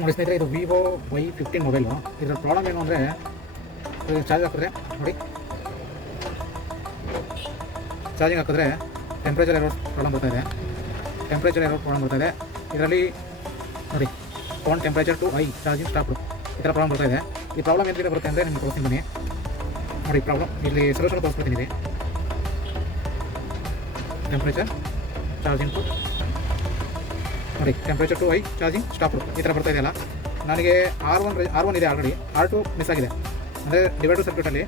ನೋಡಿ ಸ್ನೇಹಿತರೆ, ಇದು ವಿವೋ Y15 ಮೊಬೈಲು. ಇದರ ಪ್ರಾಬ್ಲಮ್ ಏನು ಅಂದರೆ, ಚಾರ್ಜ್ ಹಾಕಿದ್ರೆ ನೋಡಿ, ಚಾರ್ಜಿಂಗ್ ಹಾಕಿದ್ರೆ ಟೆಂಪ್ರೇಚರ್ ಎರರ್ ಪ್ರಾಬ್ಲಮ್ ಬರ್ತಾಯಿದೆ. ಇದರಲ್ಲಿ ನೋಡಿ, phone temperature too high charging stop ಈ ಥರ ಪ್ರಾಬ್ಲಮ್ ಬರ್ತಾಯಿದೆ. ಈ ಪ್ರಾಬ್ಲಮ್ ಏನಿದೆ ಬರುತ್ತೆ ಅಂದರೆ ನಿಮ್ಗೆ ತೋರಿಸ್ತೀನಿ ಬನ್ನಿ. ನೋಡಿ, ಪ್ರಾಬ್ಲಮ್ ಇಲ್ಲಿ ಸೊಲ್ಯೂಷನ್ ತೋರಿಸ್ಬಿಡ್ತೀನಿ. ಟೆಂಪ್ರೇಚರ್ ಚಾರ್ಜಿಂಗ್ ಟು ನೋಡಿ, temperature too high charging stop ಈ ಥರ ಬರ್ತಾ ಇದೆಯಲ್ಲ. ನನಗೆ R1 ಇದೆ ಆಲ್ರೆಡಿ, R2 ಮಿಸ್ ಆಗಿದೆ. ಅಂದರೆ ಡಿವೈಡರ್ ಸರ್ಕ್ಯೂಟಲ್ಲಿ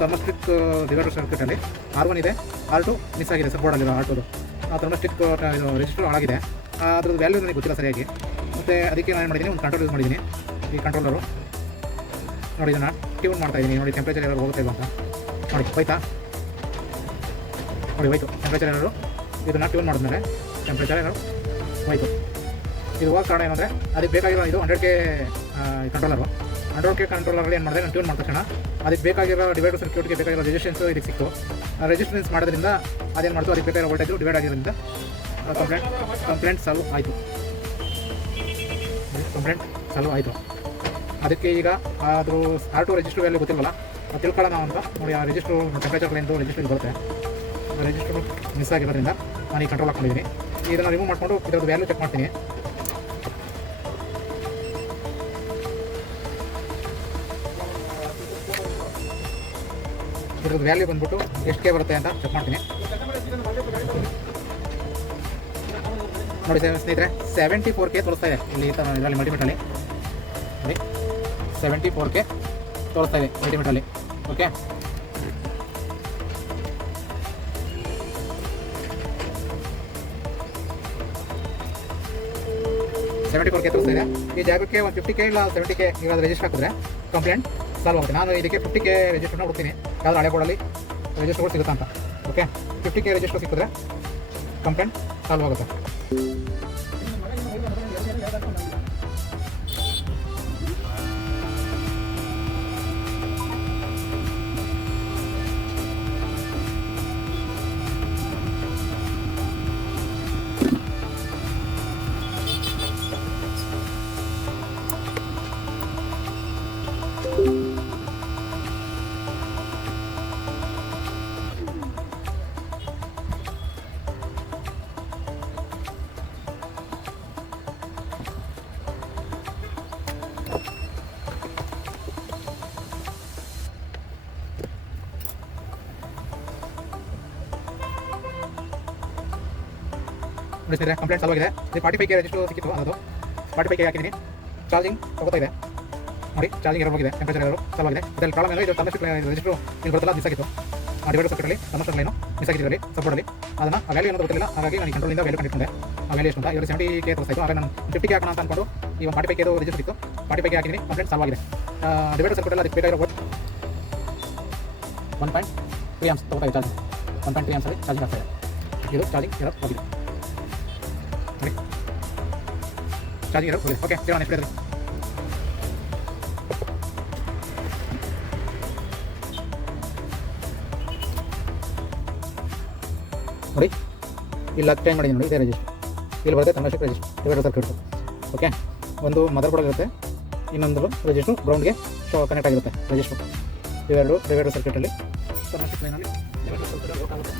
ಥರ್ಮೋಸ್ಟಿಕ್ ಡಿವೈಡರ್ ಸರ್ಕ್ಯೂಟಲ್ಲಿ R1 ಇದೆ, R2 ಮಿಸ್ ಆಗಿದೆ. ಸಪೋರ್ಟಲ್ಲಿರೋ R2 ಥರ್ಮೋಸ್ಟಿಕ್ ಇದು ರಿಜಿಸ್ಟರ್ ಆಗಿದೆ. ಅದ್ರದ್ದು ವ್ಯಾಲ್ಯೂ ನನಗೆ ಗೊತ್ತಿಲ್ಲ ಸರಿಯಾಗಿ. ಮತ್ತು ಅದಕ್ಕೆ ನಾನು ಏನು ಮಾಡಿದ್ದೀನಿ, ಒಂದು ಕಂಟ್ರೋಲ್ ಯೂಸ್ ಮಾಡಿದ್ದೀನಿ. ಈ ಕಂಟ್ರೋಲರು ನೋಡಿ, ಇದನ್ನು ಟ್ಯೂನ್ ಮಾಡ್ತಾಯಿದ್ದೀನಿ. ನೋಡಿ, ಟೆಂಪ್ರೇಚರ್ ಏನಾದ್ರು ಹೋಗುತ್ತೆ ಇಲ್ಲ ಅಂತ ನೋಡಿ, ಹೋಯ್ತಾ? ನೋಡಿ, ಹೋಯ್ತು ಟೆಂಪ್ರೇಚರ್ ಏನಾದ್ರು. ಇದನ್ನು ಟ್ಯೂನ್ ಮಾಡಿದ್ಮೇಲೆ ಟೆಂಪ್ರೇಚರ್ ಏನಾದ್ರು ಹೋಯ್ತು. ಇದು ಹೋಗೋ ಕಾರಣ ಏನಂದರೆ, ಅದಕ್ಕೆ ಬೇಕಾಗಿರೋ ಇದು 100K ಕಂಟ್ರೋಲರು. 100K ಕಂಟ್ರೋಲರಲ್ಲಿ ಏನು ಮಾಡಿದೆ, ನಾನು ಟ್ಯೂನ್ ಮಾಡಿದ ತಕ್ಷಣ ಅದಕ್ಕೆ ಬೇಕಾಗಿರೋ ಡಿವೈಡರ್ ಸರ್ಕ್ಯೂಟ್ಗೆ ಬೇಕಾಗಿರೋ ರೆಸಿಸ್ಟೆನ್ಸು ಇದಕ್ಕೆ ಸಿಕ್ತು. ರೆಸಿಸ್ಟೆನ್ಸ್ ಮಾಡೋದ್ರಿಂದ ಅದೇನು ಮಾಡ್ತು, ಅದಕ್ಕೆ ಬೇಕಾಗಿರೋ ವೋಲ್ಟೇಜು ಡಿವೈಡ್ ಆಗಿರೋದ್ರಿಂದ ಕಂಪ್ಲೇಂಟ್ ಸಾಲ್ವ್ ಆಯಿತು. ಅದಕ್ಕೆ ಈಗ ಅದು R2 ರಿಜಿಸ್ಟರ್ ವ್ಯಾಲ್ಯೂ ಗೊತ್ತಿಲ್ವಲ್ಲ, ಅದು ತಿಳ್ಕೊಳ್ಳೋಣ ಅಂತ ನೋಡಿ. ಆ ರಿಜಿಸ್ಟ್ರು ಟೆಂಪ್ರೇಚರ್ ಲೈನ್ದು ರಿಜಿಸ್ಟರ್ ಬರುತ್ತೆ. ರಿಜಿಸ್ಟರ್ ಮಿಸ್ ಆಗಿರೋದ್ರಿಂದ ನಾನು ಈ ಕಂಟ್ರೋಲ್ ಹಾಕ್ಕೊಂಡಿದ್ದೀನಿ. ಇದನ್ನು ರಿಮೂವ್ ಮಾಡಿಕೊಂಡು ಇದರದ್ದು ವ್ಯಾಲ್ಯೂ ಚೆಕ್ ಮಾಡ್ತೀನಿ. ಇದ್ರದ್ದು ವ್ಯಾಲ್ಯೂ ಬಂದ್ಬಿಟ್ಟು ಎಷ್ಟು ಕೆ ಬರುತ್ತೆ ಅಂತ ಚೆಕ್ ಮಾಡ್ತೀನಿ. ನೋಡಿ ಸ್ನೇಹಿತರೆ, 74K ತೋರಿಸ್ತಾ ಇದೆ ಇಲ್ಲಿ ಇದರಲ್ಲಿ ಮಲ್ಟಿಮೀಟರಲ್ಲಿ. ನೋಡಿ, 74K ತೋರಿಸ್ತಾ ಇದೆ ಮಲ್ಟಿಮೀಟರಲ್ಲಿ. ಓಕೆ, K ತೋರಿಸ್ತಾ ಇದೆ. ಈ ಜಾಗಕ್ಕೆ ಒಂದು 50K ಇಲ್ಲ 70K ಇವಾಗ ರಿಜಿಸ್ಟರ್ ಹಾಕಿದ್ರೆ ಕಂಪ್ಲೇಂಟ್ ಸಾಲ್ವ್ ಆಗುತ್ತೆ. ನಾನು ಇದಕ್ಕೆ 50K ರಿಜಿಸ್ಟರ್ನ ಹುಡ್ತೀನಿ, ಯಾವ್ದು ಹಳೆ ಬೋರ್ಡಲ್ಲಿ ರಿಜಿಸ್ಟರ್ಗಳು ಸಿಗುತ್ತಾ ಅಂತ. ಓಕೆ, 50K ರಿಜಿಸ್ಟರ್ ಸಿಕ್ಕಿದ್ರೆ ಕಂಪ್ಲೇಂಟ್ ಸಾಲ್ವ್ ಆಗುತ್ತೆ. ನೋಡಿ ಸರ್, ಕಂಪ್ಲೇಂಟ್ ಸಾಲ್ವ್ ಆಗಿದೆ. ಇದು 45K ರಿಜಿಸ್ಟರ್ ಸಿಕ್ಕಿತ್ತು, ಅದು 45K ಹಾಕಿದ್ದೀನಿ. ಚಾರ್ಜಿಂಗ್ ತಗೋತಾ ಇದೆ ನೋಡಿ, ಚಾರ್ಜಿಂಗ್ ಎರರ್ ಹೋಗಿದೆ, ಟೆಂಪ್ರೇಚರ್ ಎರರ್ ಸಾಲ್ವ್ ಆಗಿದೆ. ಇದರಲ್ಲಿ ಪ್ರಾಬ್ಲಮ್ ಏನು, ಇದು ಥರ್ಮೋಸ್ಟಿಕ್ ರಿಜಿಸ್ಟರ್ ಇಲ್ಲಿ ಬರ್ತಲ್ಲ, ಮಿಸ್ ಆಗಿತ್ತು. ಆ ಡಿವೈಡರ್ ಸರ್ಕ್ಯೂಟಲ್ಲಿ ಥರ್ಮೋಸ್ಟಿಕ್ ಲೈನು ಮಿಸ್ ಆಗಿತ್ತು ಇದರಲ್ಲಿ ಸಪೋರ್ಟಲ್ಲಿ. ಅದನ್ನು ಆ ವ್ಯಾಲ್ಯೂ ಏನೋ ಗೊತ್ತಿಲ್ಲ, ಹಾಗಾಗಿ ನಾನು ಕಂಟ್ರೋಲಿಂದ ವ್ಯಾಲ್ಯೂ ಕಂಡಿಟ್ಕೊಂಡೆ. ಆ ವ್ಯಾಲ್ಯೂ ಎಷ್ಟು ಅಂತ ಇವರು 70K ತೋರಿಸ್ತಾ ಇತ್ತು. ಆದರೆ ನಾನು 50K ಹಾಕೋಣ ಅಂತ ಅಂದ್ಕೊಂಡು ಈ 45K ರಿಜಿಸ್ಟರ್ ಸಿಕ್ತು, 45K ಹಾಕಿದ್ದೀನಿ. ಕಂಪ್ಲೇಂಟ್ ಸಾಲ್ವ್ ಆಗಿದೆ. ಡಿವೈಡರ್ ಸರ್ಕ್ಯೂಟಲ್ಲಿ ಅದಕ್ಕೆ ಬೇಕಾಗಿರೋ 1.3 ಆಂಪ್ಸ್ ತಗೋತಾ ಇದೆ ಚಾರ್ಜಿಂಗ್. 1.3 ಆಂಪ್ಸಲ್ಲಿ ಚಾರ್ಜಿಂಗ್ ಆಗ್ತಾ ಇದೆ. ಇದು ಚಾರ್ಜಿಂಗ್ ಎರರ್ ಹೋಗಿದೆ. ಚಾರ್ಜಿಂಗ್ ಎರರ್ ಹೋಗಿದೆ. ಓಕೆ, ನೆಕ್ಸ್ಟ್ ಇದ್ರಿ ನೋಡಿ, ಇಲ್ಲಿ ಚೇಂಜ್ ಮಾಡಿದ್ದೀನಿ ನೋಡಿ. ಇದೇ ರಿಜಿಸ್ಟರ್ ಇಲ್ಲಿ ಬರುತ್ತೆ, ಥರ್ಮೋಸ್ಟಿಕ್ ರಿಜಿಸ್ಟರ್ ಡಿವೈಡರ್ ಸರ್ಕ್ಯೂಟ್. ಓಕೆ, ಒಂದು ಮದರ್ ಬೋರ್ಡ್ ಇರುತ್ತೆ, ಇನ್ನೊಂದು ರಿಜಿಸ್ಟರ್ ಗ್ರೌಂಡ್ಗೆ ಕನೆಕ್ಟ್ ಆಗಿರುತ್ತೆ ರಿಜಿಸ್ಟರ್. ಇವೆರಡು ಡಿವೈಡರ್ ಸರ್ಕ್ಯೂಟಲ್ಲಿ ಥರ್ಮೋಸ್ಟಿಕ್ ಲೈನಲ್ಲಿ ಡಿವೈಡರ್ ಸರ್ಕ್ಯೂಟ್ ವರ್ಕ್ ಆಗುತ್ತೆ.